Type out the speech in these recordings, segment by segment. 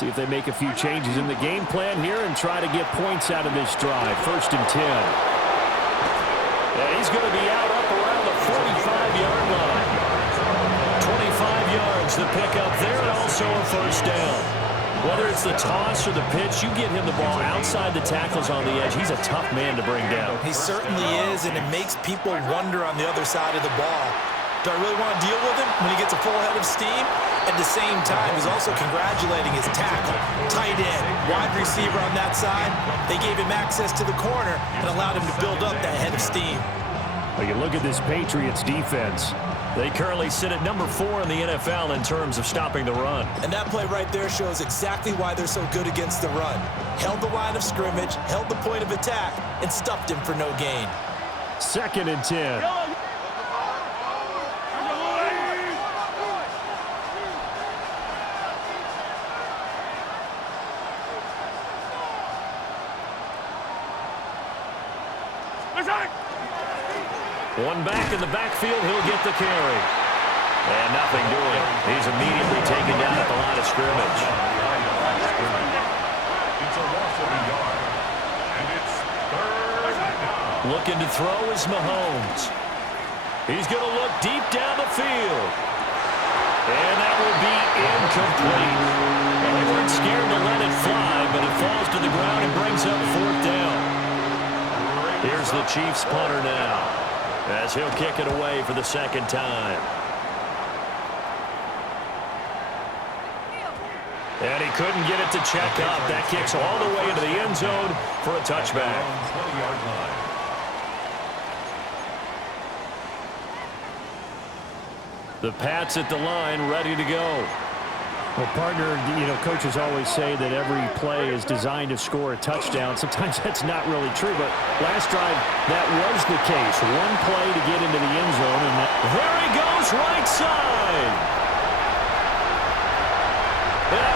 See if they make a few changes in the game plan here and try to get points out of this drive. 1st and 10. And he's going to be out up around the 45-yard line. 25 yards the pickup there, and also a 1st down. Whether it's the toss or the pitch, you get him the ball outside the tackles on the edge. He's a tough man to bring down. He certainly is, and it makes people wonder on the other side of the ball. Do I really want to deal with him when he gets a full head of steam? At the same time, he's also congratulating his tackle, tight end, wide receiver on that side. They gave him access to the corner and allowed him to build up that head of steam. Well, you look at this Patriots defense. They currently sit at number 4 in the NFL in terms of stopping the run. And that play right there shows exactly why they're so good against the run. Held the line of scrimmage, held the point of attack, and stuffed him for no gain. 2nd and 10. One back in the backfield, he'll get the carry. And nothing doing. He's immediately taken down at the line of scrimmage. It's a loss of a yard. And it's 3rd down. Looking to throw is Mahomes. He's going to look deep down the field. And that will be incomplete. And they weren't scared to let it fly, but it falls to the ground and brings up 4th down. Here's the Chiefs punter now, as he'll kick it away for the 2nd time. And he couldn't get it to check up. That kicks all the way into the end zone for a touchback. 20-yard line. The Pats at the line, ready to go. Well, partner, coaches always say that every play is designed to score a touchdown. Sometimes that's not really true, but last drive, that was the case. One play to get into the end zone, and there he goes, right side. And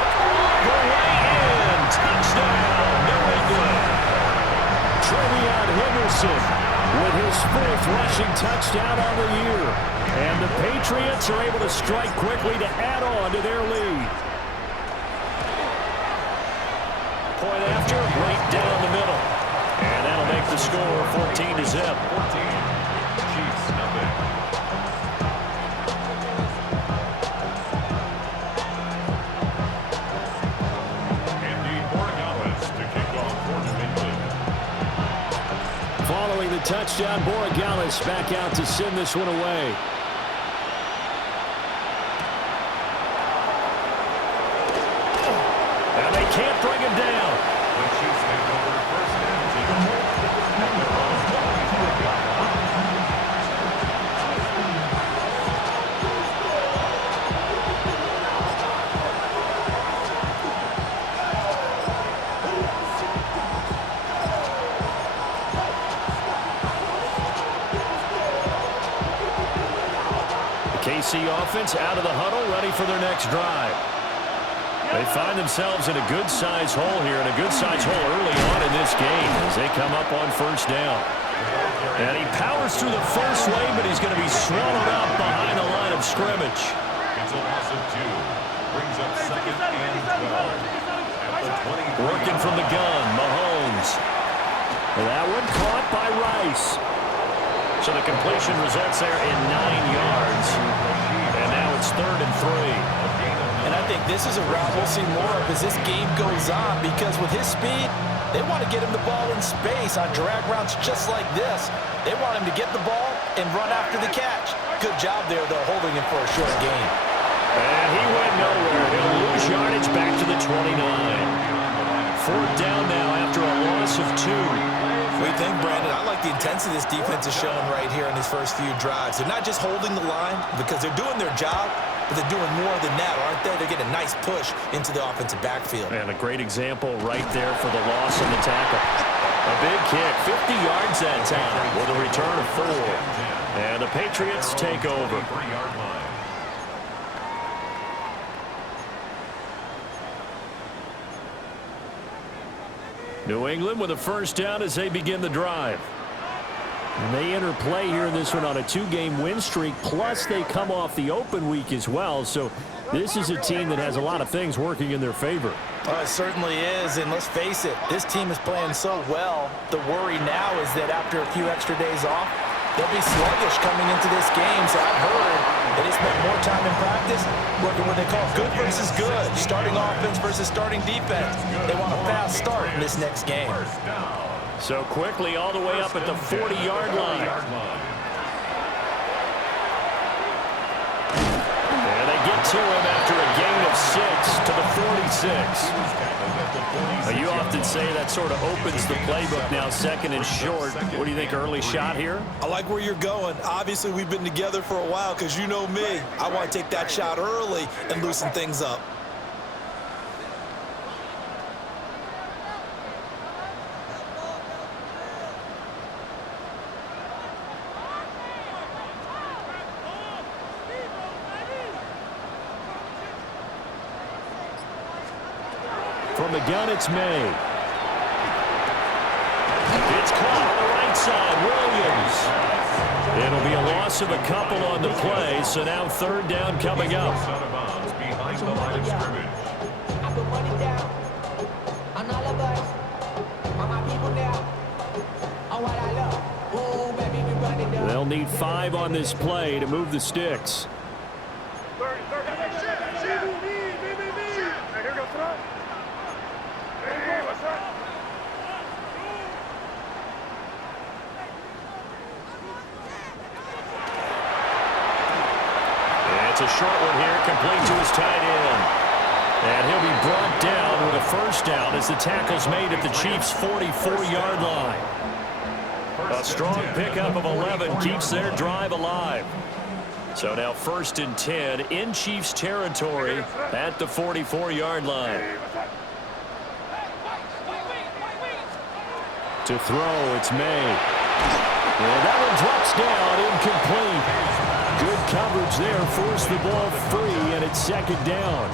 the way in, touchdown, New England. Trevion Henderson with his 4th rushing touchdown on the year. And the Patriots are able to strike quickly to add on to their lead. Point after, right down the middle. And that'll make the score 14-0. 14. Chiefs, nothing. Andy Borregales to kick off for New England. Following the touchdown, Borregales back out to send this one away. Can't bring him down. The Chiefs take over 1st and 10. At their own 20-yard line. The KC offense out of the huddle, ready for their next drive. They find themselves in a good-sized hole here, and a good-sized hole early on in this game as they come up on 1st down. And he powers through the first wave, but he's going to be swallowed up behind the line of scrimmage. It's a loss of 2. Brings up 2nd and 12. At the 20. Working from the gun, Mahomes. That one caught by Rice. So the completion results there in 9 yards. And now it's 3rd and 3. And I think this is a route we'll see more of as this game goes on, because with his speed, they want to get him the ball in space on drag routes just like this. They want him to get the ball and run after the catch. Good job there, though, holding him for a short gain. And he went nowhere. He'll lose yardage back to the 29. 4th down now after a loss of 2. What do you think, Brandon? I like the intensity this defense is showing right here in his first few drives. They're not just holding the line because they're doing their job, but they're doing more than that, aren't they? They're getting a nice push into the offensive backfield. And a great example right there for the loss of the tackle. A big kick, 50 yards that time with a return of 4. And the Patriots take over. New England with a 1st down as they begin the drive. And they enter play here in this one on a 2-game win streak, plus they come off the open week as well. So This is a team that has a lot of things working in their favor. Oh, it certainly is, and let's face it, this team is playing so well. The worry now is that after a few extra days off, they'll be sluggish coming into this game. So I've heard that they spent more time in practice working what they call good versus good, starting offense versus starting defense. They want a fast start in this next game. So quickly all the way up at the 40-yard line. And they get to him after a gain of 6 to the 46. Now, you often say that sort of opens the playbook now, second and short. What do you think, early shot here? I like where you're going. Obviously, we've been together for a while because you know me. I want to take that shot early and loosen things up. From the gun, it's May. It's caught on the right side. Williams. It'll be a loss of a couple on the play, so now third down coming up. Behind the line of scrimmage. They'll need 5 on this play to move the sticks. It's a short one here, complete to his tight end. And he'll be brought down with a first down as the tackle's made at the Chiefs' 44-yard line. A strong pickup of 11 keeps their drive alive. So now 1st and 10 in Chiefs territory at the 44-yard line. To throw, it's May. And that one drops down, incomplete. Good coverage there, forced the ball free, and it's 2nd down.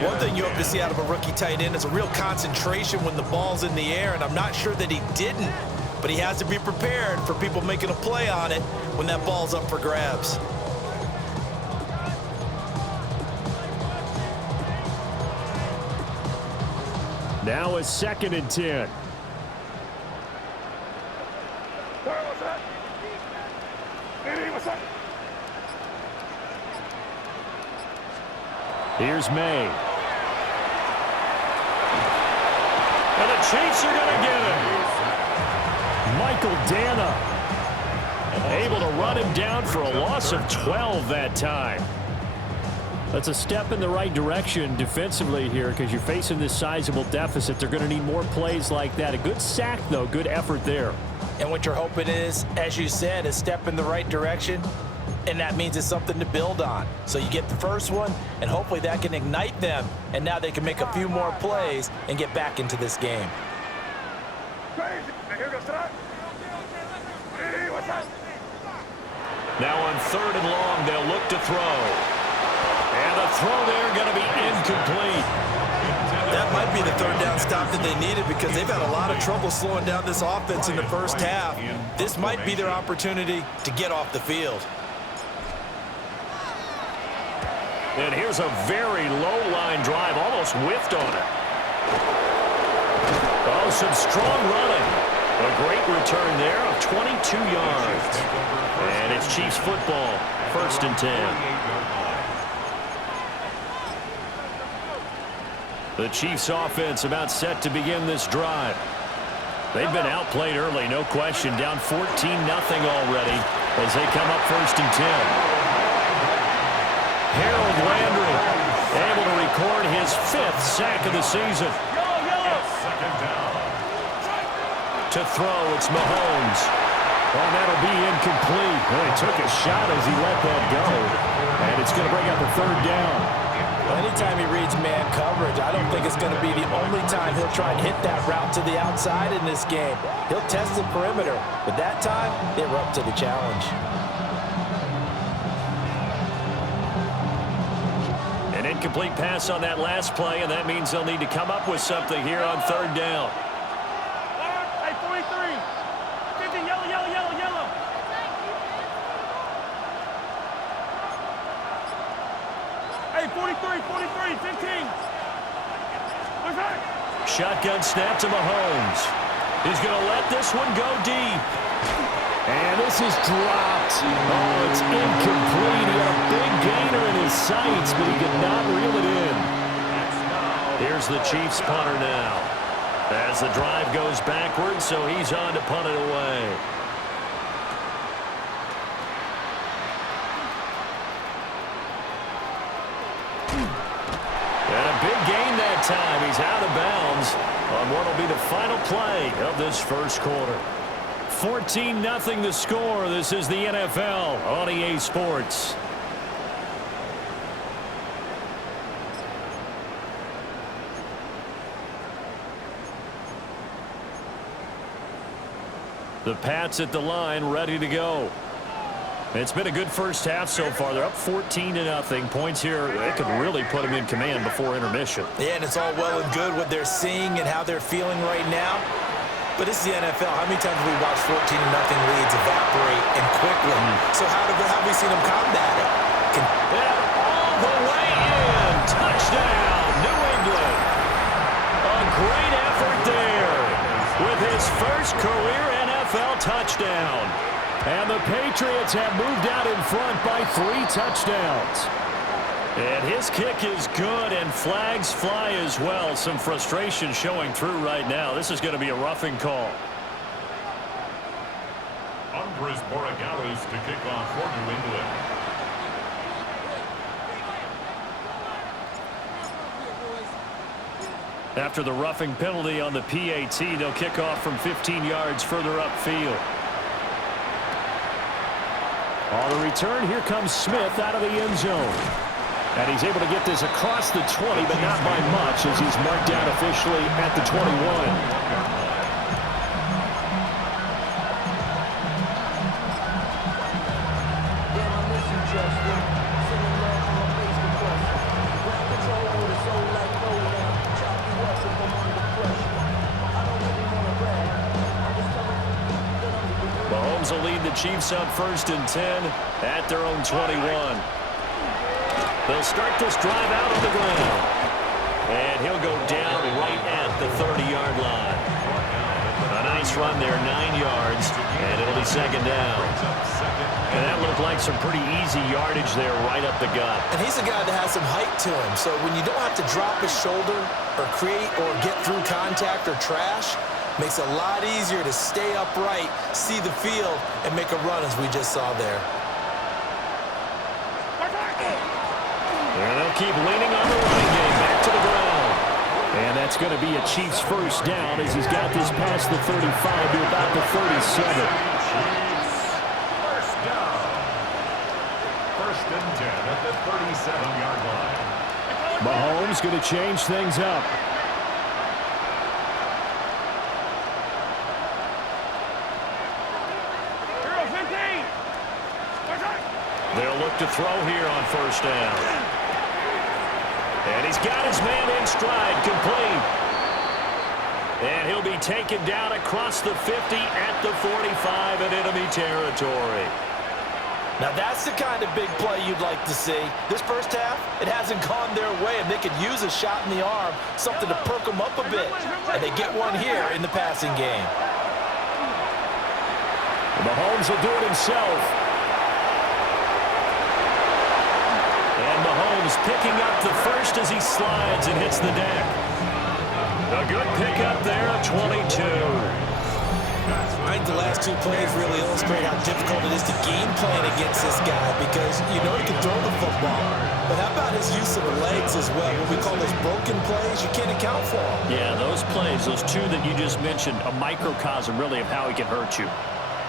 One thing you hope to see out of a rookie tight end is a real concentration when the ball's in the air, and I'm not sure that he didn't, but he has to be prepared for people making a play on it when that ball's up for grabs. Now a 2nd and 10. Here's May. And the Chiefs are going to get him. Michael Dana able to run him down for a loss of 12 that time. That's a step in the right direction defensively here because you're facing this sizable deficit. They're going to need more plays like that. A good sack, though. Good effort there. And what you're hoping is, as you said, a step in the right direction. And that means it's something to build on. So you get the first one, and hopefully that can ignite them. And now they can make a few more plays and get back into this game. Now on 3rd and long, they'll look to throw. And the throw there going to be incomplete. That might be the 3rd down stop that they needed because they've had a lot of trouble slowing down this offense in the first half. This might be their opportunity to get off the field. And here's a very low-line drive, almost whiffed on it. Oh, some strong running. A great return there of 22 yards. And it's Chiefs football, 1st and 10. The Chiefs offense about set to begin this drive. They've been outplayed early, no question. Down 14-0 already as they come up 1st and 10. Harold Landry able to record his 5th sack of the season. To throw, it's Mahomes. Oh, that'll be incomplete. Well, he took a shot as he let that go. And it's going to bring up a 3rd down. Well, anytime he reads man coverage, I don't think it's going to be the only time he'll try and hit that route to the outside in this game. He'll test the perimeter, but that time, they were up to the challenge. An incomplete pass on that last play, and that means they'll need to come up with something here on 3rd down. Hey, 43. 50, yellow, yellow, yellow, yellow. Shotgun snap to Mahomes. He's going to let this one go deep. And this is dropped. Oh, it's incomplete. He had a big gainer in his sights, but he could not reel it in. Here's the Chiefs punter now. As the drive goes backwards, so he's on to punt it away. And a big gain that time. He's out of bounds on what will be the final play of this first quarter. 14-0 the score. This is the NFL on EA Sports. The Pats at the line, ready to go. It's been a good first half so far. They're up 14-0. Points here, they could really put them in command before intermission. Yeah, and it's all well and good what they're seeing and how they're feeling right now. But this is the NFL. How many times have we watched 14-0 leads evaporate and quickly? So how have we seen them combat it? And all the way in. Touchdown, New England. A great effort there with his first career NFL touchdown. And the Patriots have moved out in front by 3 touchdowns. And his kick is good, and flags fly as well. Some frustration showing through right now. This is going to be a roughing call. Andres Borregales to kick off for New England. After the roughing penalty on the PAT, they'll kick off from 15 yards further upfield. On the return, here comes Smith out of the end zone. And he's able to get this across the 20, but not by much, as he's marked down officially at the 21. Mahomes will lead the Chiefs up 1st and 10 at their own 21. They'll start this drive out on the ground. And he'll go down right at the 30-yard line. A nice run there, 9 yards, and it'll be 2nd down. And that looked like some pretty easy yardage there right up the gut. And he's a guy that has some height to him, so when you don't have to drop his shoulder or create or get through contact or trash, makes it a lot easier to stay upright, see the field, and make a run as we just saw there. And they'll keep leaning on the running game, back to the ground. And that's going to be a Chiefs first down as he's got this past the 35 to about the 37. First down. 1st and 10 at the 37-yard line. Mahomes going to change things up. They'll look to throw here on 1st down. And he's got his man in stride, complete. And he'll be taken down across the 50 at the 45 in enemy territory. Now that's the kind of big play you'd like to see. This first half, it hasn't gone their way, and they could use a shot in the arm, something to perk them up a bit. And they get one here in the passing game. Mahomes will do it himself. And Mahomes picking up the first as he slides and hits the deck. A good pickup there at 22. I think the last 2 plays really illustrate how difficult it is to game plan against this guy because you know he can throw the football. But how about his use of legs as well? What we call those broken plays, you can't account for them. Yeah, those plays, those 2 that you just mentioned, a microcosm really of how he can hurt you.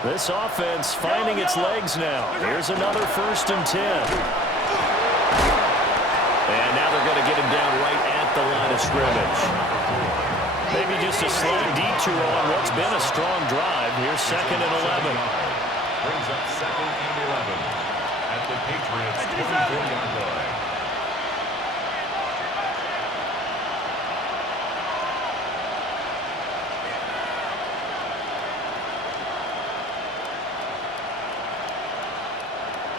This offense finding its legs now. Here's another 1st and 10. And now they're going to get him down right at the line of scrimmage. Maybe just a slight detour on what's been a strong drive. Here's 2nd and 11. Brings up 2nd and 11 at the Patriots' 24-yard line.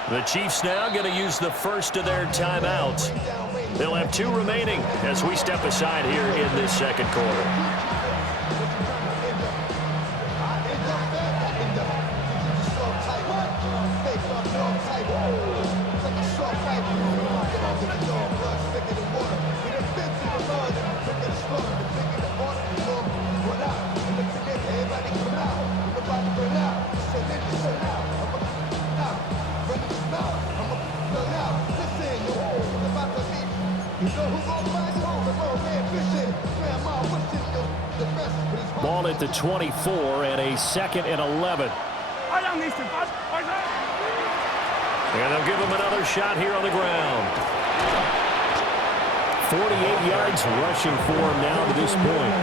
The Chiefs now going to use the first of their timeouts. They'll have 2 remaining as we step aside here in this second quarter. Ball at the 24 and a 2nd and 11. And they'll give him another shot here on the ground. 48 yards rushing for him now to this point.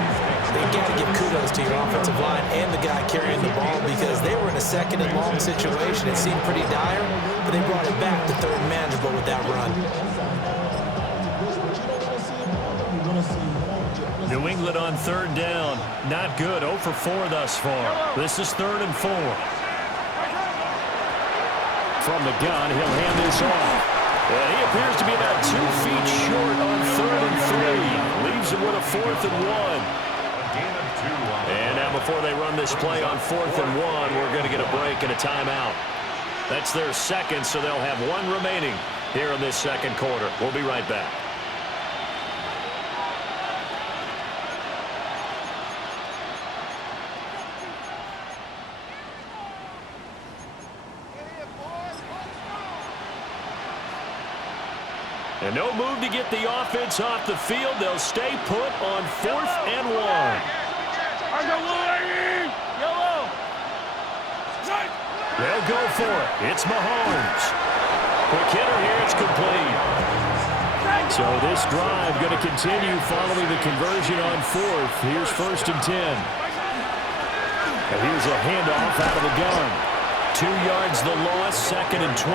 They've got to give kudos to your offensive line and the guy carrying the ball because they were in a 2nd and long situation. It seemed pretty dire, but they brought it back to 3rd and manageable with that run. New England on 3rd down. Not good. 0 for 4 thus far. This is 3rd and 4. From the gun, he'll hand this off. And he appears to be about 2 feet short on 3rd and 3. Leaves him with a 4th and 1. And now before they run this play on 4th and 1, we're going to get a break and a timeout. That's their 2nd, so they'll have 1 remaining here in this second quarter. We'll be right back. And no move to get the offense off the field. They'll stay put on 4th and 1. They'll go for it. It's Mahomes. Quick hitter here. It's complete. So this drive going to continue following the conversion on 4th. Here's 1st and 10. And here's a handoff out of the gun. 2 yards the loss, 2nd and 12.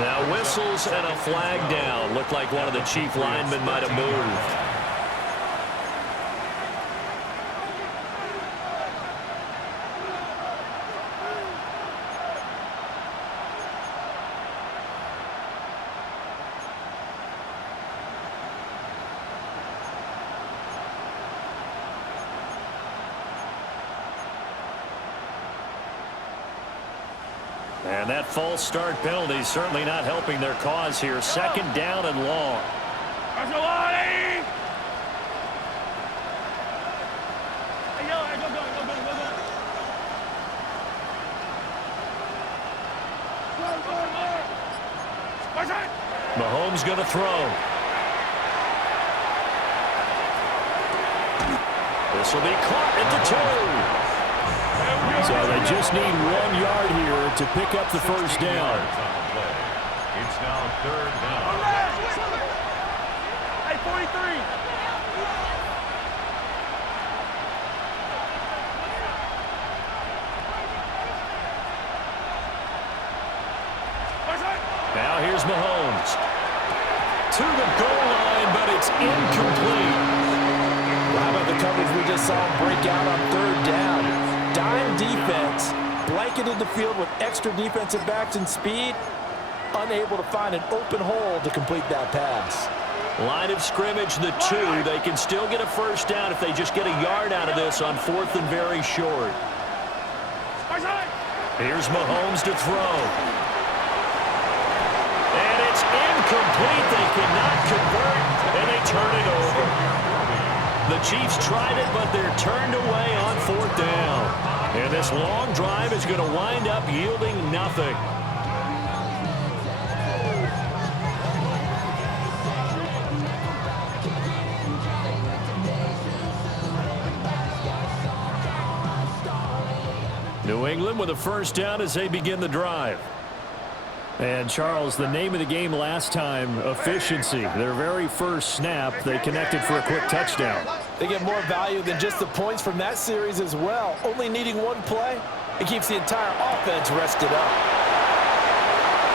Now whistles and a flag down. Looked like one of the Chief linemen might have moved. And that false start penalty is certainly not helping their cause here. 2nd down and long. Mahomes going to throw. This will be caught at the 2. So they just need 1 yard here to pick up the first down. It's now 3rd down. Hey, 43. Now here's Mahomes. To the goal line, but it's incomplete. Well, how about the coverage we just saw break out on 3rd down? Dime defense, blanketed the field with extra defensive backs and speed, unable to find an open hole to complete that pass. Line of scrimmage, the 2. They can still get a first down if they just get a yard out of this on 4th and very short. Here's Mahomes to throw. And it's incomplete. They cannot convert, and they turn it over. The Chiefs tried it, but they're turned away on 4th down. And this long drive is going to wind up yielding nothing. New England with a first down as they begin the drive. And, Charles, the name of the game last time, efficiency. Their very first snap, they connected for a quick touchdown. They get more value than just the points from that series as well. Only needing 1 play, it keeps the entire offense rested up.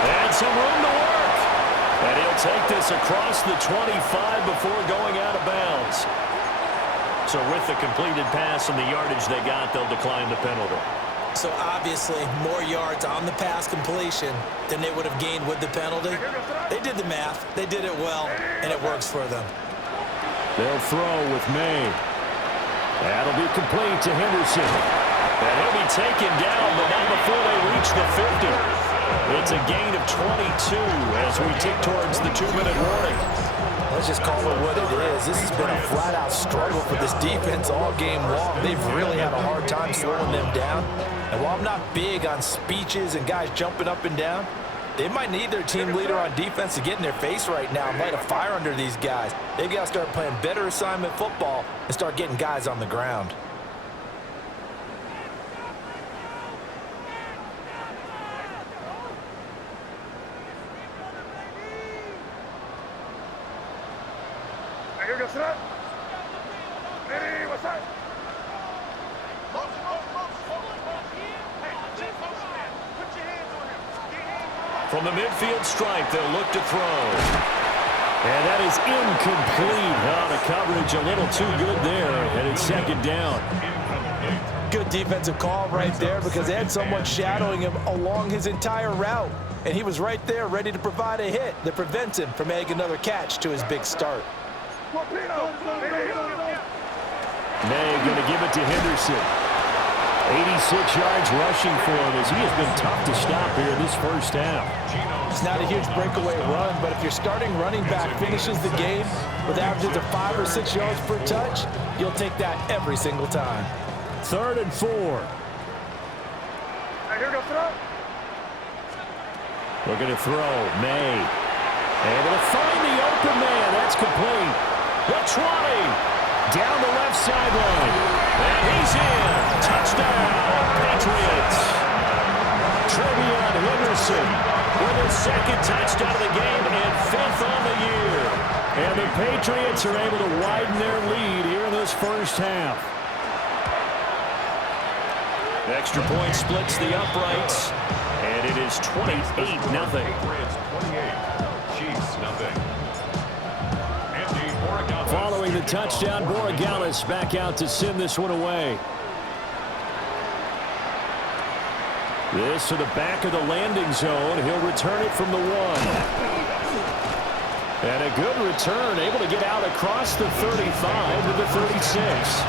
And some room to work. And he'll take this across the 25 before going out of bounds. So with the completed pass and the yardage they got, they'll decline the penalty. So obviously more yards on the pass completion than they would have gained with the penalty. They did the math. They did it well, and it works for them. They'll throw with May. That'll be complete to Henderson. And he'll be taken down, but not before they reach the 50. It's a gain of 22 as we tick towards the 2-minute warning. Let's just call it what it is. This has been a flat-out struggle for this defense all game long. They've really had a hard time slowing them down. And while I'm not big on speeches and guys jumping up and down, they might need their team leader on defense to get in their face right now and light a fire under these guys. They've got to start playing better assignment football and start getting guys on the ground. Hey, what's up? From the midfield stripe, they'll look to throw. And that is incomplete. The coverage a little too good there, and it's second down. Good defensive call right there because they had someone shadowing him along his entire route. And he was right there ready to provide a hit that prevents him from adding another catch to his big start. May going to give it to Henderson. 86 yards rushing for him as he has been tough to stop here this first half. It's not a huge breakaway run, but if your starting running back finishes the game with averages of 5 or 6 yards per touch, you'll take that every single time. 3rd and 4. Looking to throw. May. Able to find the open man. That's complete. The 20. Down the left sideline. And he's in. Touchdown, Patriots. Trevion Henderson with his 2nd touchdown of the game and 5th on the year. And the Patriots are able to widen their lead here in this first half. Extra point splits the uprights. And it is 28-0. Patriots 28, Chiefs nothing. Following the touchdown, Borregales back out to send this one away. This to the back of the landing zone. He'll return it from the 1. And a good return, able to get out across the 35 to the 36.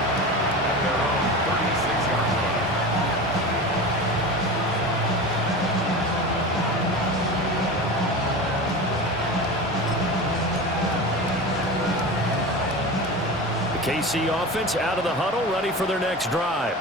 KC offense out of the huddle, ready for their next drive.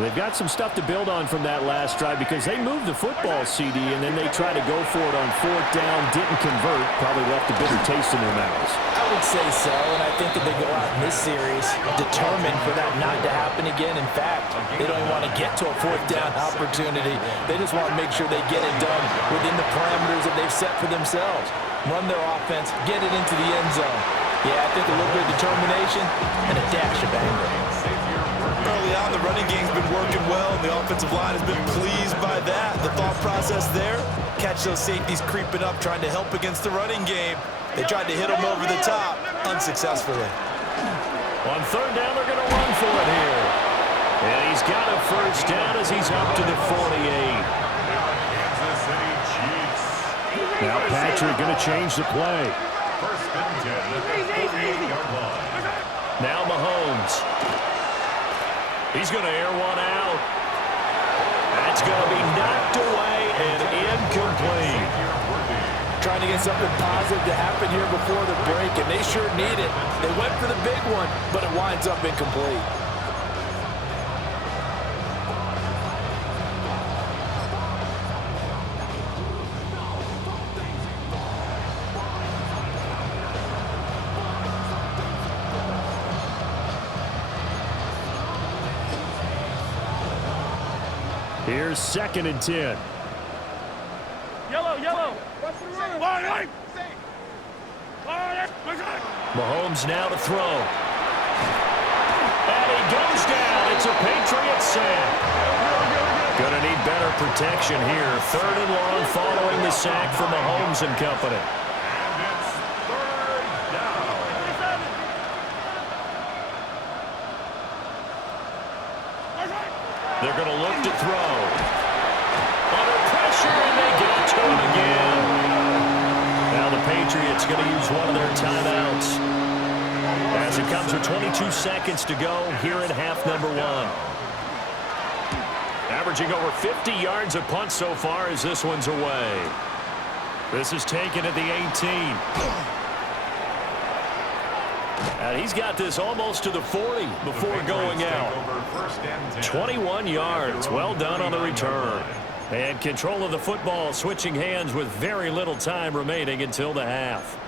They've got some stuff to build on from that last drive because they moved the football, CD, and then they tried to go for it on 4th down, didn't convert, probably left a bitter taste in their mouths. I would say so, and I think that they go out in this series determined for that not to happen again. In fact, they don't even want to get to a 4th down opportunity. They just want to make sure they get it done within the parameters that they've set for themselves. Run their offense, get it into the end zone. Yeah, I think a little bit of determination and a dash of anger. Early on, the running game's been working well, and the offensive line has been pleased by that. The thought process there, catch those safeties creeping up, trying to help against the running game. They tried to hit them over the top, unsuccessfully. On 3rd down, they're going to run for it here. And he's got a 1st down as he's up to the 48. Kansas City Chiefs. Now Patrick going to change the play. 1st and 10 at the 48-yard line. Now Mahomes. He's going to air one out. That's going to be knocked away and incomplete. Trying to get something positive to happen here before the break, and they sure need it. They went for the big one, but it winds up incomplete. Here's 2nd and 10. Yellow. Mahomes now to throw. And he goes down. It's a Patriot sack. Going to need better protection here. 3rd and long following the sack from Mahomes and company. And it's 3rd down. They're going to look to throw. Under pressure, and they get to him again. Now the Patriots going to use one of their timeouts as it comes with 22 seconds to go here in half number one. Averaging over 50 yards a punt so far as this one's away. This is taken at the 18. And he's got this almost to the 40 before going out. 21 yards. Well done on the return. And control of the football switching hands with very little time remaining until the half.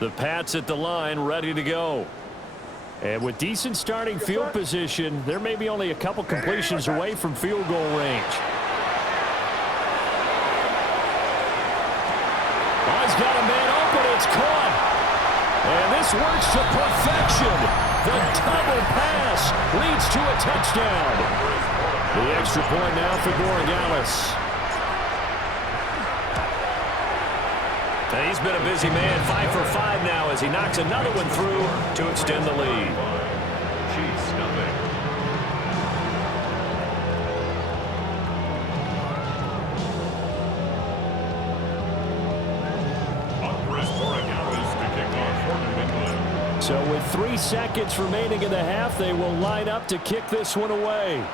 The Pats at the line, ready to go. And with decent starting field position, there may be only a couple completions away from field goal range. Oh, he's got a man open. It's caught. And this works to perfection. The double pass leads to a touchdown. The extra point now for Borregales. He's been a busy man, 5 for 5 now as he knocks another one through to extend the lead. So with 3 seconds remaining in the half, they will line up to kick this one away.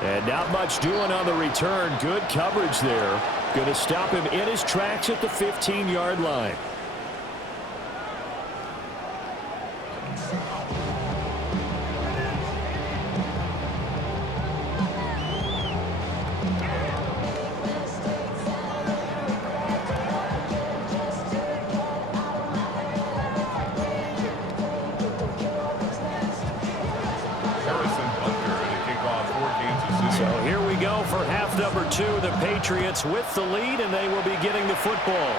And not much doing on the return. Good coverage there. Going to stop him in his tracks at the 15-yard line. Number 2, the Patriots with the lead, and they will be getting the football.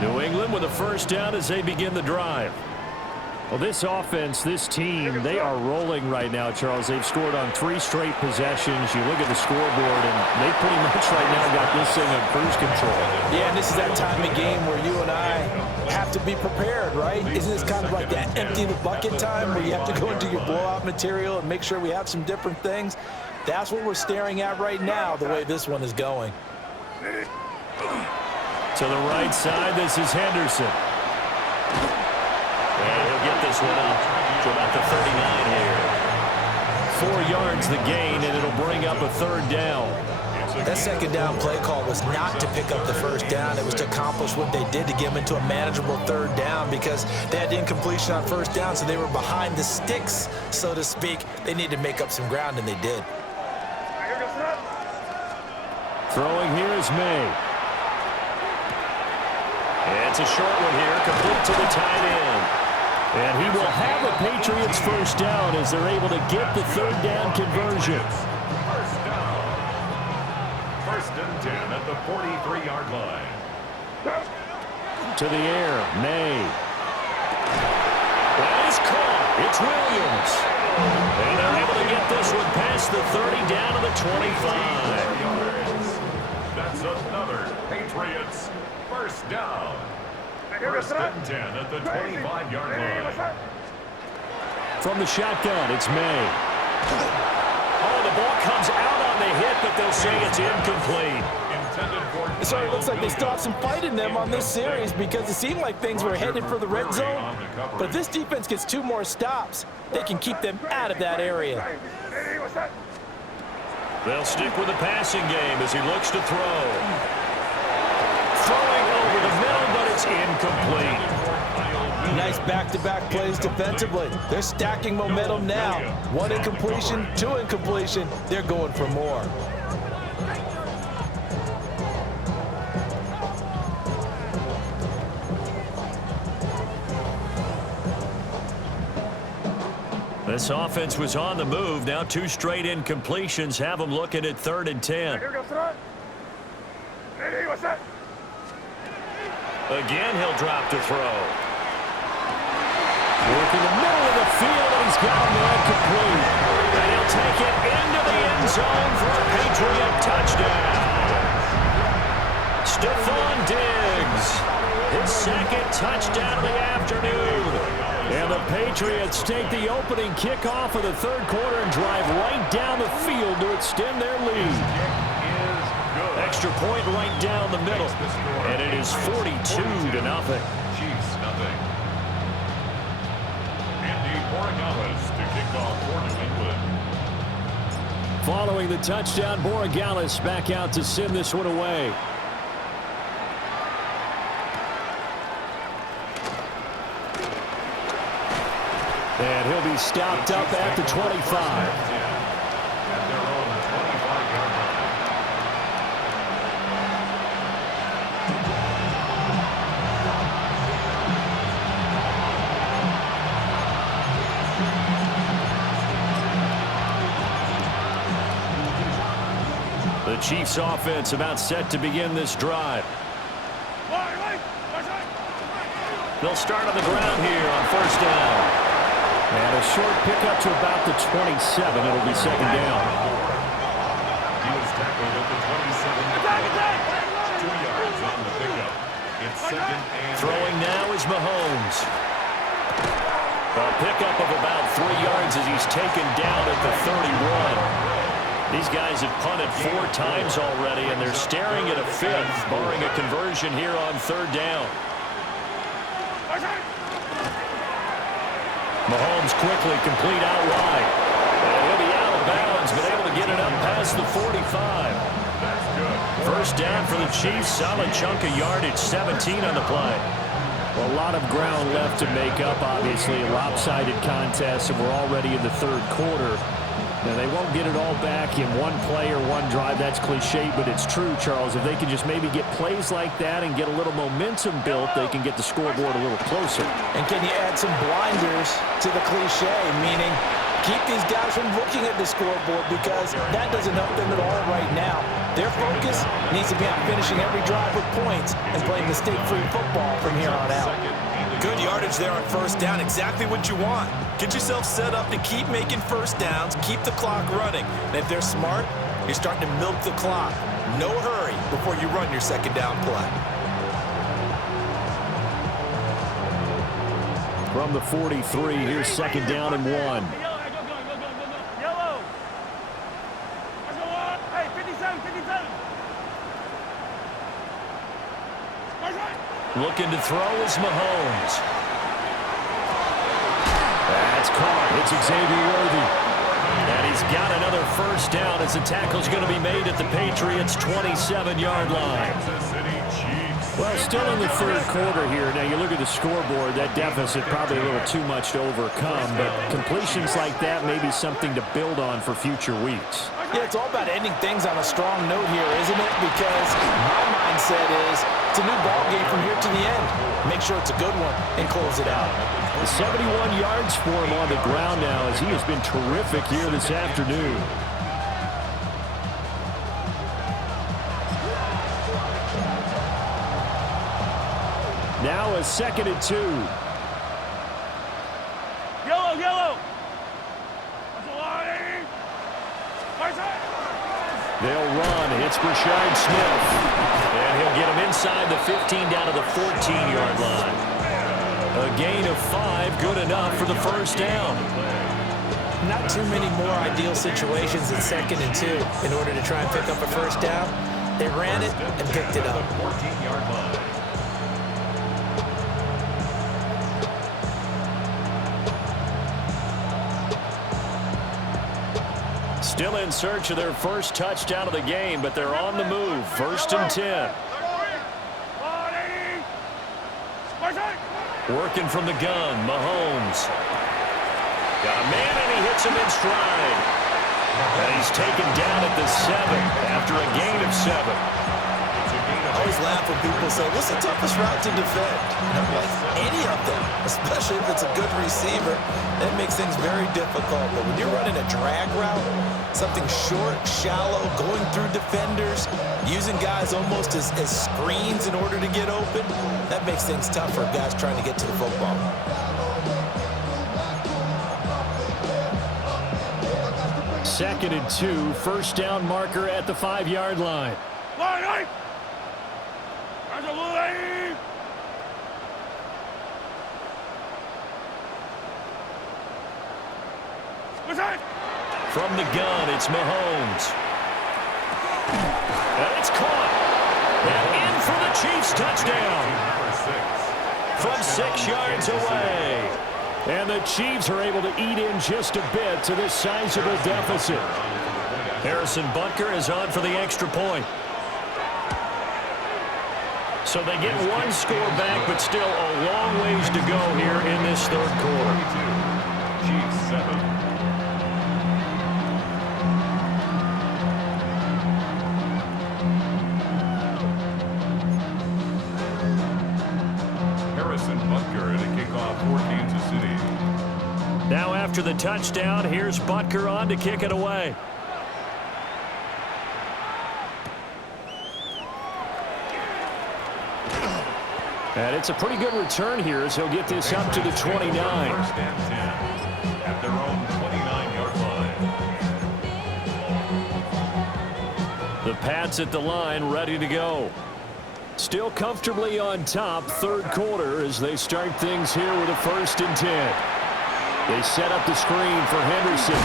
New England with a first down as they begin the drive. Well, this offense, this team, they are rolling right now, Charles. They've scored on 3 straight possessions. You look at the scoreboard, and they pretty much right now got this thing on cruise control. Yeah, and this is that time of game where you and I have to be prepared, right? Isn't this kind of like that empty the bucket time where you have to go into your blowout material and make sure we have some different things? That's what we're staring at right now, the way this one is going. To the right side, this is Henderson. And he'll get this one up to about the 39 here. 4 yards the gain, and it'll bring up a third down. That second down play call was not to pick up the first down. It was to accomplish what they did to get them into a manageable third down because they had incompletion on first down, so they were behind the sticks, so to speak. They needed to make up some ground, and they did. Throwing here is May. And it's a short one here, complete to the tight end. And he will have a Patriots first down as they're able to get the third down conversion. First and 10 at the 43-yard line. To the air, May. That is caught. It's Williams. And they're able to get this one past the 30 down to the 25. That's another Patriots first down. First and 10 at the 25-yard line. From the shotgun, it's May. Oh, the ball comes out on the hit, but they'll say it's incomplete. So it looks like they still have some fight in them on this series because it seemed like things were headed for the red zone. But if this defense gets 2 more stops, they can keep them out of that area. They'll stick with the passing game as he looks to throw. Throwing over the middle, but it's incomplete. Nice back-to-back plays defensively. They're stacking momentum now. 1 incompletion, 2 incompletion. They're going for more. This offense was on the move. Now 2 straight incompletions have them looking at 3rd and 10. Again, he'll drop to throw. Working the middle of the field, and he's got him there complete. And he'll take it into the end zone for a Patriot touchdown. Stephon Diggs, his 2nd touchdown of the afternoon. And the Patriots take the opening kickoff of the 3rd quarter and drive right down the field to extend their lead. Extra point right down the middle. And it is 42-0. Chiefs, nothing. Andy Borregales to kick off for New England. Following the touchdown, Borregales back out to send this one away. And he'll be stopped up at the 25. At their own 25-yard line. The Chiefs offense about set to begin this drive. They'll start on the ground here on 1st down. And a short pickup to about the 27. It'll be 2nd down. He was tackled at the 27. 2 yards on the pickup. It's 2nd and Throwing now is Mahomes. A pickup of about 3 yards as he's taken down at the 31. These guys have punted 4 times already, and they're staring at a 5th, barring a conversion here on 3rd down. Mahomes quickly complete out wide. And he'll be out of bounds, but able to get it up past the 45. that's good. 1st down for the Chiefs. Solid chunk of yardage, 17 on the play. Well, a lot of ground left to make up, obviously. A lopsided contest, and we're already in the 3rd quarter. Now, they won't get it all back in one play or one drive. That's cliche, but it's true, Charles. If they can just maybe get plays like that and get a little momentum built, they can get the scoreboard a little closer. And can you add some blinders to the cliche, meaning keep these guys from looking at the scoreboard, because that doesn't help them at all right now. Their focus needs to be on finishing every drive with points and playing mistake-free football from here on out. Good yardage there on 1st down. Exactly what you want. Get yourself set up to keep making 1st downs, keep the clock running. And if they're smart, you're starting to milk the clock. No hurry before you run your 2nd down play. From the 43, here's 2nd down and 1. Yellow. Let's go on. Hey, 57. Looking to throw is Mahomes. That's caught. It's Xavier Worthy. And he's got another 1st down as the tackle's going to be made at the Patriots' 27-yard line. Well, still in the 3rd quarter here. Now, you look at the scoreboard, that deficit probably a little too much to overcome, but completions like that may be something to build on for future weeks. Yeah, it's all about ending things on a strong note here, isn't it? Because my mindset is it's a new ball game from here to the end. Make sure it's a good one and close it out. 71 yards for him on the ground now as he has been terrific here this afternoon. Now a 2nd and 2. Yellow. They'll run. It's Brashard Smith. And he'll get him inside the 15 down to the 14-yard line. A gain of 5, good enough for the 1st down. Not too many more ideal situations in 2nd and 2 in order to try and pick up a 1st down. They ran it and picked it up. 14-yard line. Still in search of their 1st touchdown of the game, but they're on the move. 1st and 10. Working from the gun, Mahomes. Got a man, and he hits him in stride. And he's taken down at the 7 after a gain of 7. I always laugh when people people say, what's the toughest route to defend? And I'm like, any of them, especially if it's a good receiver. That makes things very difficult. But when you're running a drag route, something short, shallow, going through defenders, using guys almost as screens in order to get open, that makes things tough for guys trying to get to the football. Second and 2, first down marker at the 5-yard line. From the gun, it's Mahomes. And it's caught. And in for the Chiefs touchdown. From 6 yards away. And the Chiefs are able to eat in just a bit to this sizable deficit. Harrison Butker is on for the extra point. So they get one score back, but still a long ways to go here in this third quarter. Chiefs 7. Harrison Butker at a kickoff for Kansas City. Now after the touchdown, here's Butker on to kick it away. And it's a pretty good return here as he'll get this up to the 29. First and 10 at their own 29-yard line. The Pats at the line, ready to go. Still comfortably on top, third quarter as they start things here with a 1st and 10. They set up the screen for Henderson.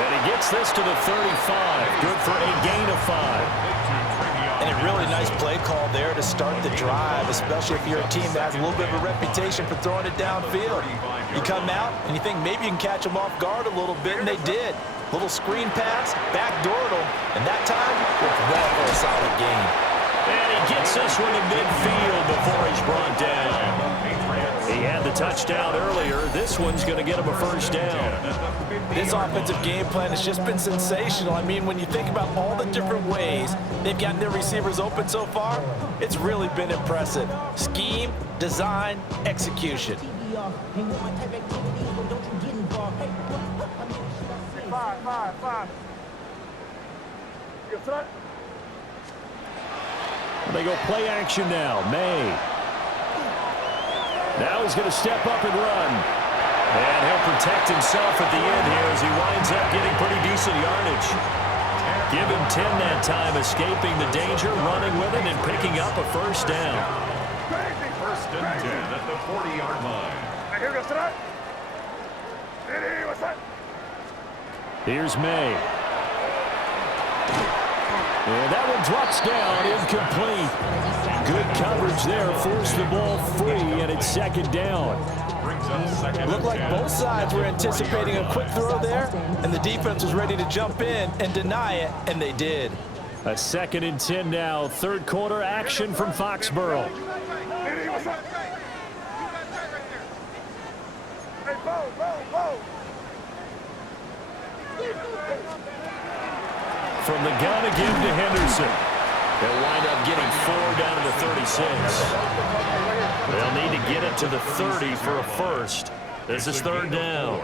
And he gets this to the 35. Good for a gain of 5. And a really nice play call there to start the drive, especially if you're a team that has a little bit of a reputation for throwing it downfield. You come out and you think maybe you can catch them off guard a little bit, and they did. Little screen pass, backdoored them, and that time, worked well for a solid gain. And he gets this one to midfield before he's brought down. He had the touchdown earlier. This one's going to get him a first down. This offensive game plan has just been sensational. I mean, when you think about all the different ways they've gotten their receivers open so far, it's really been impressive. Scheme, design, execution. Five. They go play action now. May. Now he's going to step up and run. And he'll protect himself at the end here as he winds up getting pretty decent yardage. Give him 10 that time, escaping the danger, running with it, and picking up a first down. First and 10 at the 40-yard line. Here's May. And that one drops down, incomplete. Good coverage there, forced the ball free, and it's second down. Looked like both sides were anticipating a quick throw there, and the defense was ready to jump in and deny it, and they did. A 2nd and 10 now, third quarter action from Foxborough. From the gun again to Henderson. They'll wind up getting 4 down to the 36. They'll need to get it to the 30 for a first. This is third down.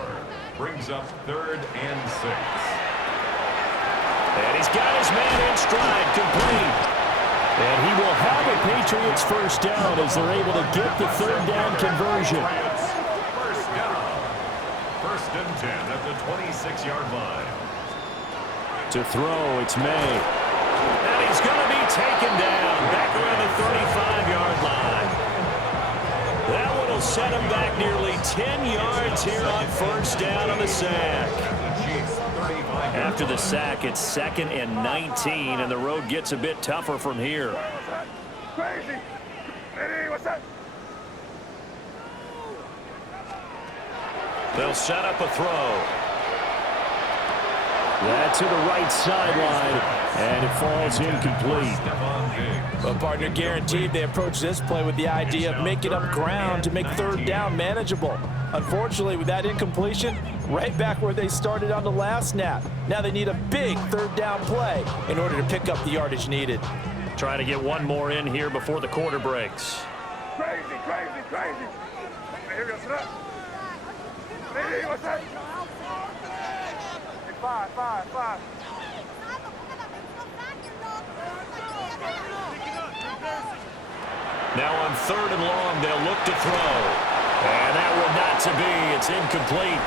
Brings up 3rd and 6. And he's got his man in stride, complete. And he will have a Patriots first down as they're able to get the third down conversion. First down. 1st and 10 at the 26-yard line. To throw, it's May. And he's going to be taken down back around the 35-yard line. That one will set him back nearly 10 yards here on first down on the sack. After the sack, it's 2nd and 19, and the road gets a bit tougher from here. They'll set up a throw. That's to the right sideline, and it falls incomplete. Well, partner, guaranteed they approach this play with the idea of making up ground to make third down manageable. Unfortunately, with that incompletion, right back where they started on the last snap. Now they need a big third down play in order to pick up the yardage needed. Trying to get one more in here before the quarter breaks. Crazy, crazy, crazy. Here we go, sit up. Hey, what's that? Hey, five. Now on 3rd and long, they'll look to throw. And that one not to be. It's incomplete.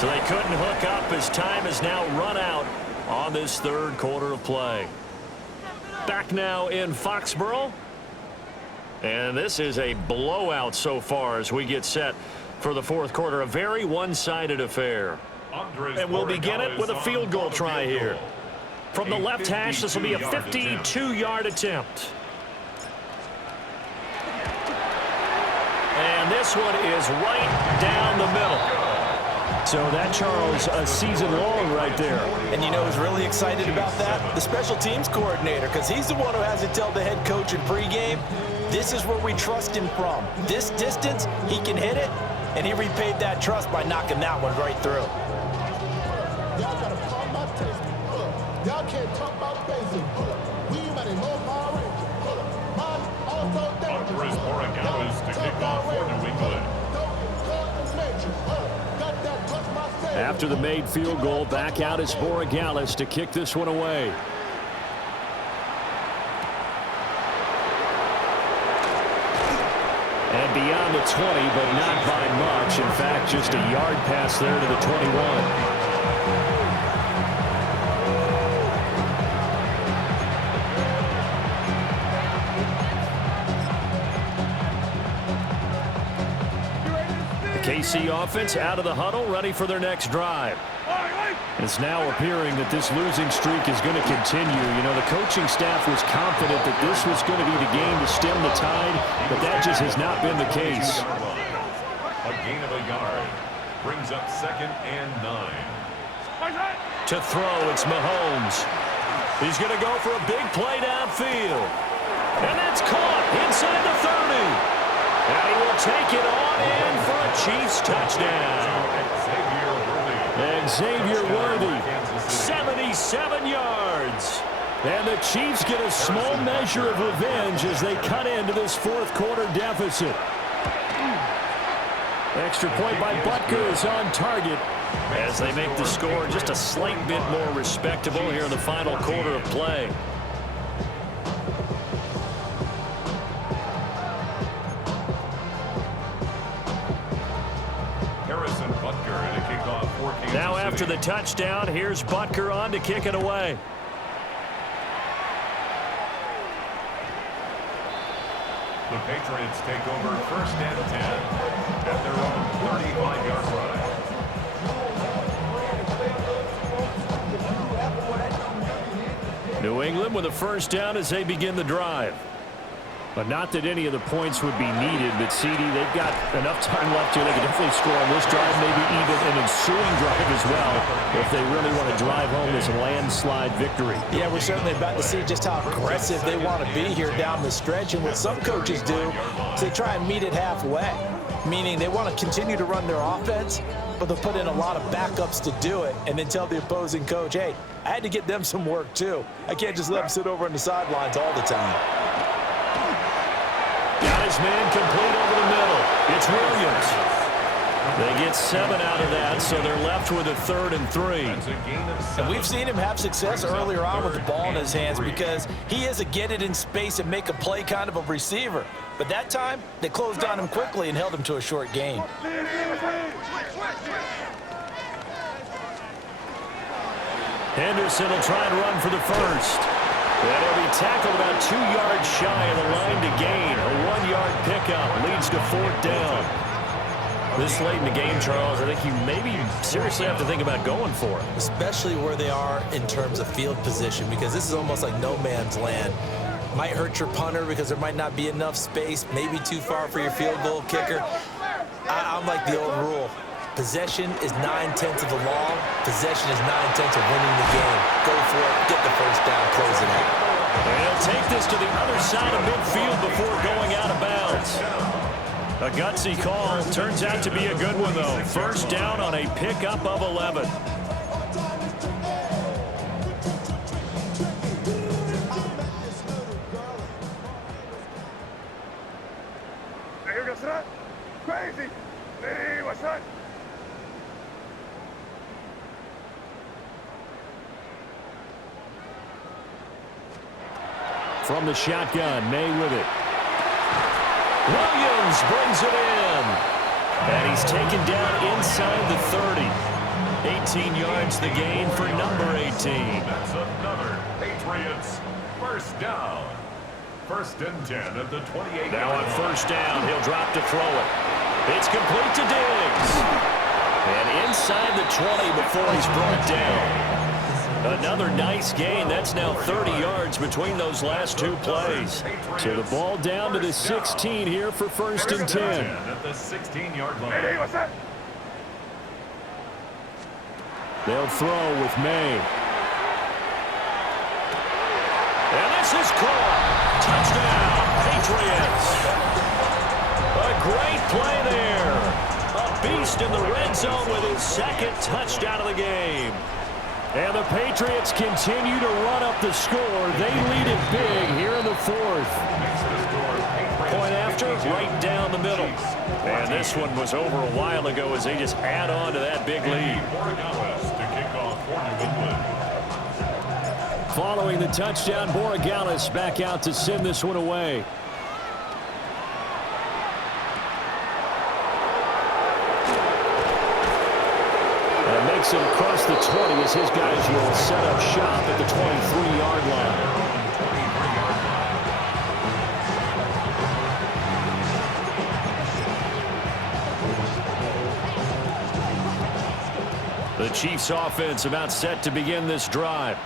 So they couldn't hook up as time has now run out on this 3rd quarter of play. Back now in Foxborough. And this is a blowout so far as we get set for the 4th quarter. A very one-sided affair. And we'll begin it with a field goal try here. From the left hash, this will be a 52-yard attempt. And this one is right down the middle. So that, Charles, a season long right there. And you know who's really excited about that? The special teams coordinator, because he's the one who has to tell the head coach in pregame, this is where we trust him from. This distance, he can hit it, and he repaid that trust by knocking that one right through. Y'all gotta pump my taste. Y'all can't talk about basic. We might know Power Ranger. Andres Borregales to kick off for New England. After the made field goal, back out is Borregales to kick this one away. And beyond the 20, but not by much. In fact, just a yard pass there to the 21. KC offense out of the huddle, ready for their next drive. It's now appearing that this losing streak is going to continue. You know, the coaching staff was confident that this was going to be the game to stem the tide, but that just has not been the case. A gain of a yard brings up 2nd and 9. To throw, it's Mahomes. He's going to go for a big play downfield. And that's caught inside the 30. And he will take it on in for a Chiefs touchdown. Xavier Worthy, 77 yards. And the Chiefs get a small measure of revenge as they cut into this 4th quarter deficit. Extra point by Butker is on target as they make the score just a slight bit more respectable here in the final quarter of play. Now after the touchdown, here's Butker on to kick it away. The Patriots take over 1st and 10 at their own 35-yard line. New England with a 1st down as they begin the drive. But not that any of the points would be needed, but CD, they've got enough time left here. They can definitely score on this drive, maybe even an ensuing drive as well, if they really want to drive home this landslide victory. Yeah, we're certainly about to see just how aggressive they want to be here down the stretch. And what some coaches do is they try and meet it halfway, meaning they want to continue to run their offense, but they'll put in a lot of backups to do it and then tell the opposing coach, hey, I had to get them some work too. I can't just let them sit over on the sidelines all the time. Got his man complete over the middle. It's Williams. They get 7 out of that, so they're left with a 3rd and 3. And we've seen him have success earlier on with the ball in his hands because he is a get it in space and make a play kind of a receiver. But that time, they closed on him quickly and held him to a short gain. Henderson will try and run for the 1st. And he'll be tackled about 2 yards shy of the line to gain. A 1-yard pickup leads to 4th down. This late in the game, Charles, I think you maybe seriously have to think about going for it. Especially where they are in terms of field position, because this is almost like no man's land. Might hurt your punter because there might not be enough space, maybe too far for your field goal kicker. I'm like the old rule. Possession is 9/10 of the law. Possession is 9/10 of winning the game. Go for it. Get the 1st down. Close it out. And he'll take this to the other side of midfield before going out of bounds. A gutsy call. Turns out to be a good one, though. 1st down on a pickup of 11. From the shotgun, May with it. Williams brings it in. And he's taken down inside the 30. 18 yards the gain for number 18. That's another Patriots first down. First and 10 at the 28. Now on first down, he'll drop to throw it. It's complete to Diggs. And inside the 20 before he's brought down. Another nice gain. That's now 30 yards between those last two plays. So the ball down to the 16 here for first and 10. At the 16-yard line. Hey, what's that? They'll throw with May. And this is caught. Touchdown, Patriots. A great play there. A beast in the red zone with his second touchdown of the game. And the Patriots continue to run up the score. They lead it big here in the fourth. Point after, right down the middle. And this one was over a while ago as they just add on to that big lead. Following the touchdown, Borregales back out to send this one away. And makes it across the 20 as his guys will set up shop at the 23-yard line. The Chiefs offense about set to begin this drive.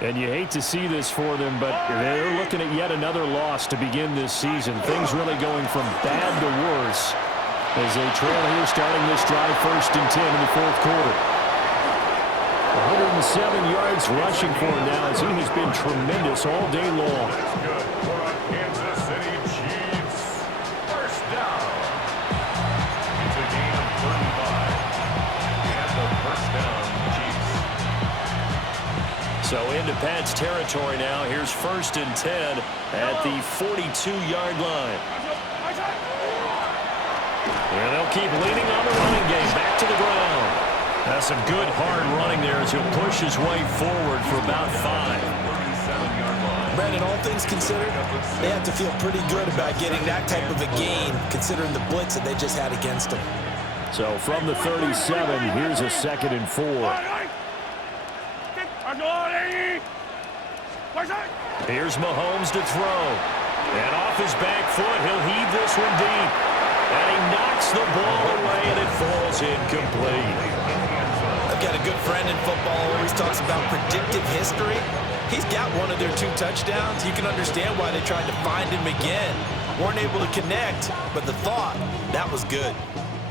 And you hate to see this for them, but they're looking at yet another loss to begin this season. Things really going from bad to worse as they trail here starting this drive first and 10 in the fourth quarter. 107 yards rushing for him now as he has been tremendous all day long. Kansas City Chiefs. First down. It's a gain of 35. And the first down, Chiefs. So into Pat's territory now. Here's first and 10 at the 42-yard line. And they'll keep leaning on the running game. Back to the ground. That's some good hard running there as he'll push his way forward for about 5. Brandon, all things considered, they have to feel pretty good about getting that type of a gain considering the blitz that they just had against them. So from the 37, here's a 2nd and 4. Here's Mahomes to throw. And off his back foot, he'll heave this one deep. And he knocks the ball away, and it falls incomplete. I've got a good friend in football who always talks about predictive history. He's got one of their 2 touchdowns. You can understand why they tried to find him again. Weren't able to connect, but the thought, that was good.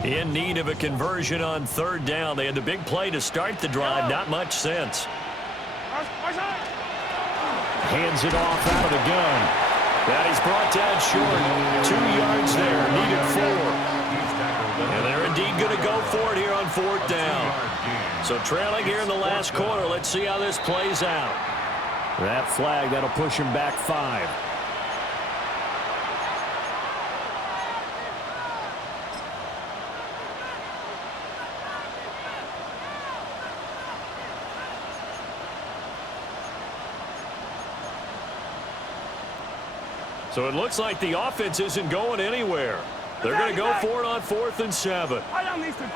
In need of a conversion on 3rd down. They had the big play to start the drive. Not much sense. Hands it off out of the gun. That he's brought down short. 2 yards there. Needed 4. And they're indeed going to go for it here on 4th down. So trailing here in the last quarter. Let's see how this plays out. That flag, that'll push him back 5. So it looks like the offense isn't going anywhere. They're going to go for it on 4th and 7.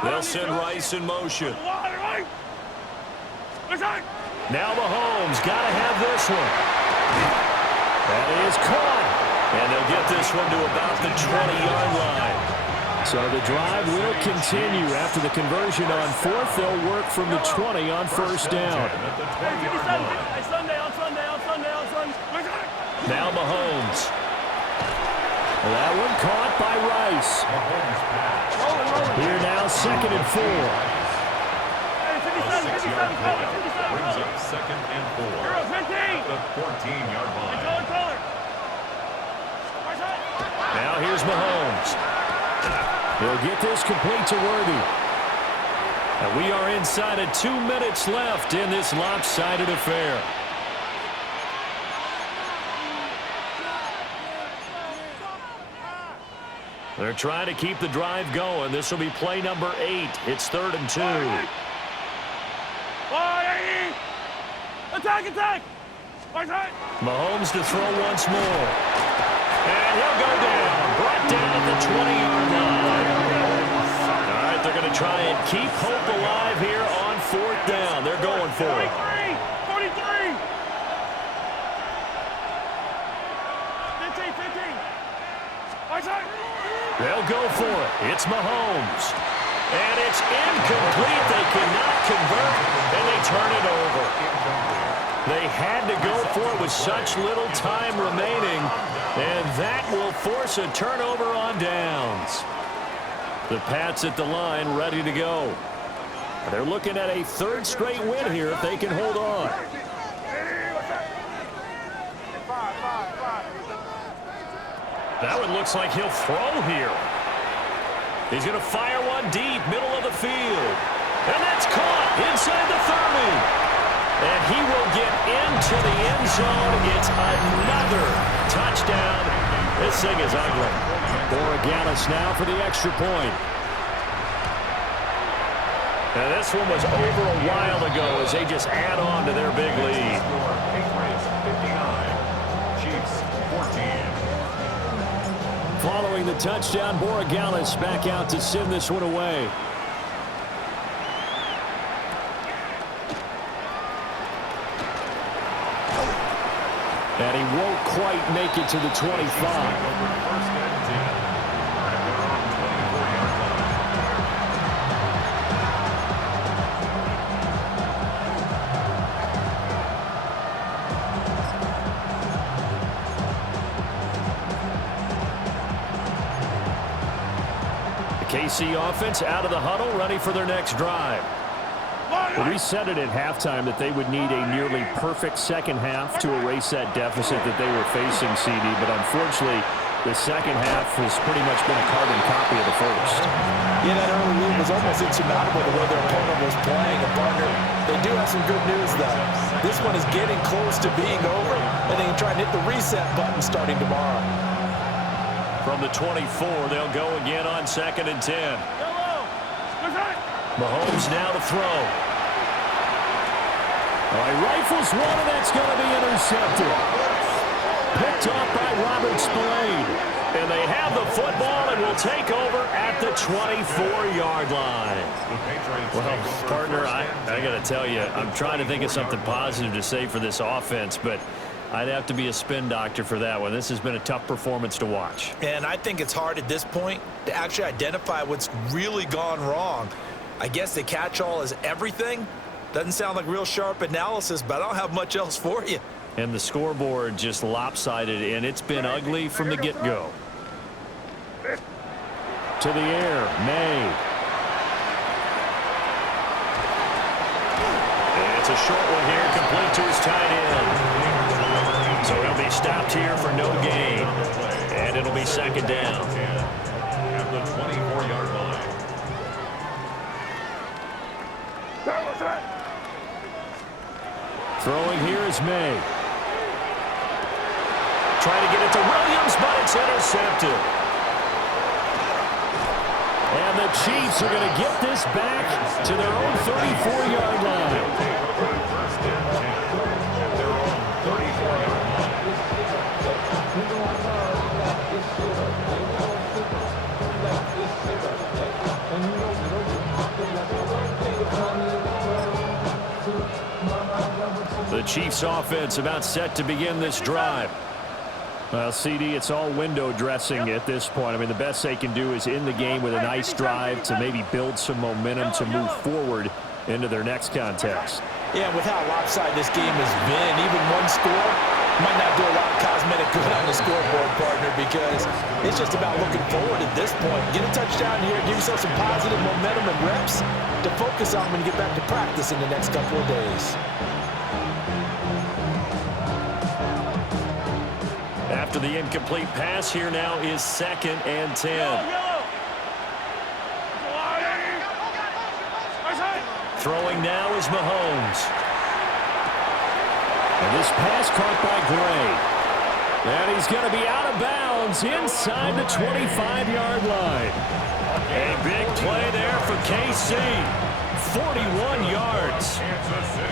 They'll send Rice in motion. Now Mahomes got to have this one. That is caught. And they'll get this one to about the 20-yard line. So the drive will continue. After the conversion on 4th, they'll work from the 20 on 1st down. Now Mahomes. That one caught by Rice. Here now, 2nd and 4. Brings up 2nd and 4. The 14-yard line. Now here's Mahomes. He'll get this complete to Worthy. And we are inside of 2 minutes left in this lopsided affair. They're trying to keep the drive going. This will be play number 8. It's 3rd and 2. Attack, attack! Mahomes to throw once more. And he'll go down. Brought down at the 20-yard line. All right, they're going to try and keep hope alive here on 4th down. They're going for it. 43. 15. They'll go for it. It's Mahomes. And it's incomplete. They cannot convert, and they turn it over. They had to go for it with such little time remaining, and that will force a turnover on downs. The Pats at the line ready to go. They're looking at a 3rd straight win here if they can hold on. That one looks like he'll throw here. He's going to fire one deep, middle of the field. And that's caught inside the 30. And he will get into the end zone. It's another touchdown. This thing is ugly. Borregales now for the extra point. And this one was over a while ago as they just add on to their big lead. Patriots 59, Chiefs 14. Following the touchdown, Borregales back out to send this one away. And he won't quite make it to the 25. KC offense out of the huddle, ready for their next drive. We said it at halftime that they would need a nearly perfect second half to erase that deficit that they were facing, CD, but unfortunately, the second half has pretty much been a carbon copy of the first. Yeah, that early lead was almost insurmountable the way their opponent was playing. And partner, they do have some good news, though. This one is getting close to being over, and they can try and hit the reset button starting tomorrow. From the 24, they'll go again on 2nd and 10. Mahomes now to throw. All right, rifles one, and that's going to be intercepted. Picked off by Robert Spillane. And they have the football and will take over at the 24-yard line. Well, partner, I got to tell you, I'm trying to think of something positive to say for this offense, but I'd have to be a spin doctor for that one. This has been a tough performance to watch. And I think it's hard at this point to actually identify what's really gone wrong. I guess the catch-all is everything. Doesn't sound like real sharp analysis, but I don't have much else for you. And the scoreboard just lopsided, and it's been ugly from the get-go. To the air, May. And it's a short one here, complete to his tight end. So he'll be stopped here for no gain. And it'll be 2nd down. At the 24-yard line. Throwing here is May. Trying to get it to Williams, but it's intercepted. And the Chiefs are going to get this back to their own 34-yard line. First and 10. Their own 34-yard line. The Chiefs offense about set to begin this drive. Well, CD, it's all window dressing at this point. I mean, the best they can do is in the game with a nice drive to maybe build some momentum to move forward into their next contest. Yeah, with how lopsided this game has been, even one score might not do a lot of cosmetic good on the scoreboard, partner, because it's just about looking forward at this point. Get a touchdown here, give yourself some positive momentum and reps to focus on when you get back to practice in the next couple of days. After the incomplete pass, here now is 2nd and 10. Throwing now is Mahomes. And this pass caught by Gray. And he's going to be out of bounds inside the 25-yard line. A big play there for KC. 41 yards.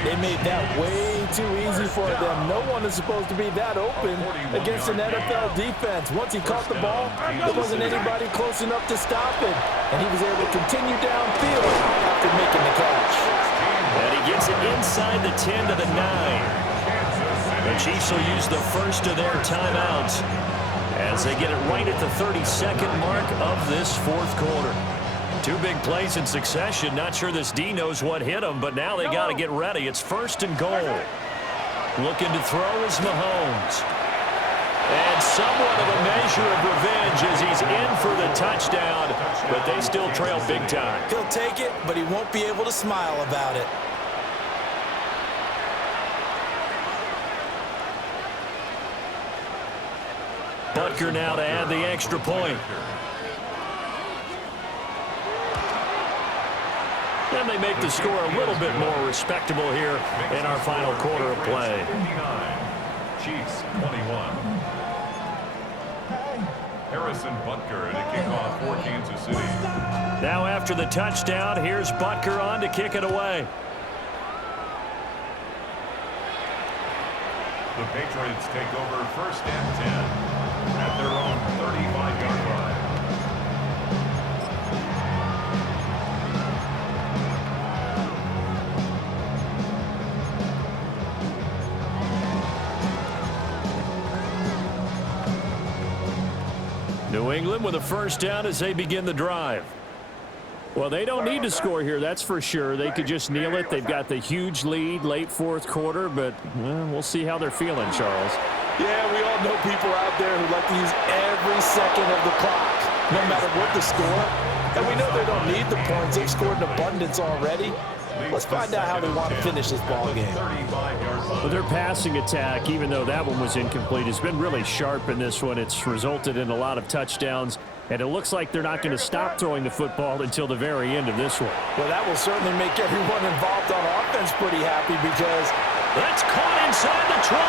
They made that way too easy for them. No one is supposed to be that open against an NFL defense. Once he caught the ball, there wasn't anybody close enough to stop it. And he was able to continue downfield after making the catch. And he gets it inside the 10 to the 9. The Chiefs will use the first of their timeouts as they get it right at the 32nd mark of this fourth quarter. Two big plays in succession. Not sure this D knows what hit them, but now they got to get ready. It's first and goal. Looking to throw is Mahomes. And somewhat of a measure of revenge as he's in for the touchdown, but they still trail big time. He'll take it, but he won't be able to smile about it. Butker now to add the extra point. And they make the score a little bit more respectable here in our final quarter of play. 59, Chiefs 21. Harrison Butker to kick off for Kansas City. Now after the touchdown, here's Butker on to kick it away. The Patriots take over first and 10 at their own 35-yard line. New England with a first down as they begin the drive. Well, they don't need to score here, that's for sure. They could just kneel it. They've got the huge lead late fourth quarter, but we'll see how they're feeling, Charles. Yeah, we all know people out there who like to use every second of the clock, no matter what the score. And we know they don't need the points. They've scored in abundance already. Let's find out how they want to finish this ball game. Well, their passing attack, even though that one was incomplete, has been really sharp in this one. It's resulted in a lot of touchdowns, and it looks like they're not going to stop throwing the football until the very end of this one. Well, that will certainly make everyone involved on offense pretty happy because that's caught inside the 20.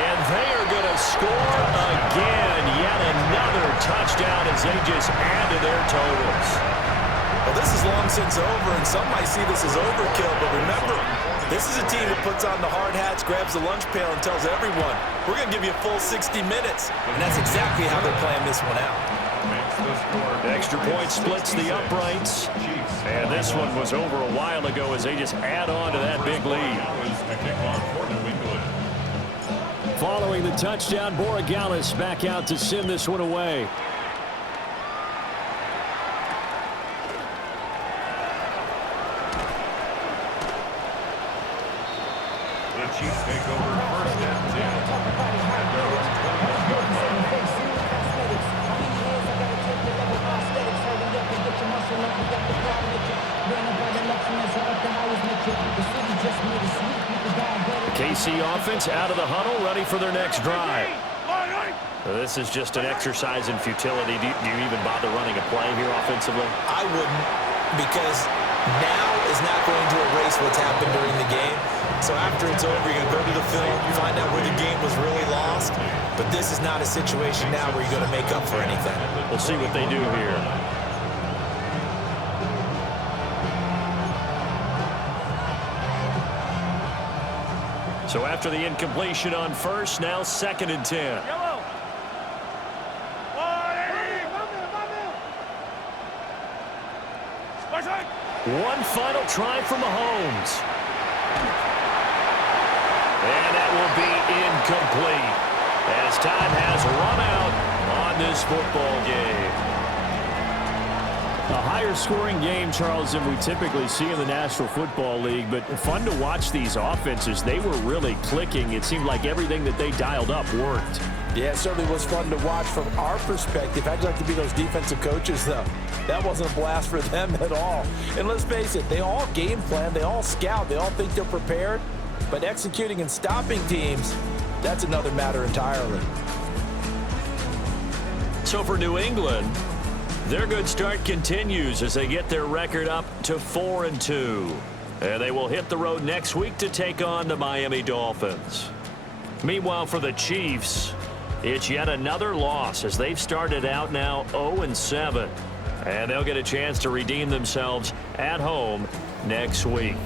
And they are going to score again. Yet another touchdown as they just add to their totals. Well, this is long since over, and some might see this as overkill, but remember, this is a team that puts on the hard hats, grabs the lunch pail, and tells everyone, we're going to give you a full 60 minutes. And that's exactly how they're playing this one out. Extra point splits the uprights. And this one was over a while ago as they just add on to that big lead. Following the touchdown, Borregales back out to send this one away. The Chiefs take over first and 10 at their own 21-yard line. The KC offense out of the huddle, ready for their next drive. This is just an exercise in futility. Do you even bother running a play here offensively? I wouldn't, because now is not going to erase what's happened during the game. So after it's over, you're going to go to the film, find out where the game was really lost. But this is not a situation now where you're going to make up for anything. We'll see what they do here. So after the incompletion on first, now second and 10. One final try for Mahomes. And that will be incomplete as time has run out on this football game. A higher scoring game, Charles, than we typically see in the National Football League, but fun to watch these offenses. They were really clicking. It seemed like everything that they dialed up worked. Yeah, it certainly was fun to watch from our perspective. I'd like to be those defensive coaches, though. That wasn't a blast for them at all. And let's face it, they all game plan, they all scout, they all think they're prepared. But executing and stopping teams, that's another matter entirely. So for New England, their good start continues as they get their record up to 4-2. And they will hit the road next week to take on the Miami Dolphins. Meanwhile, for the Chiefs, it's yet another loss as they've started out now 0-7. And they'll get a chance to redeem themselves at home next week.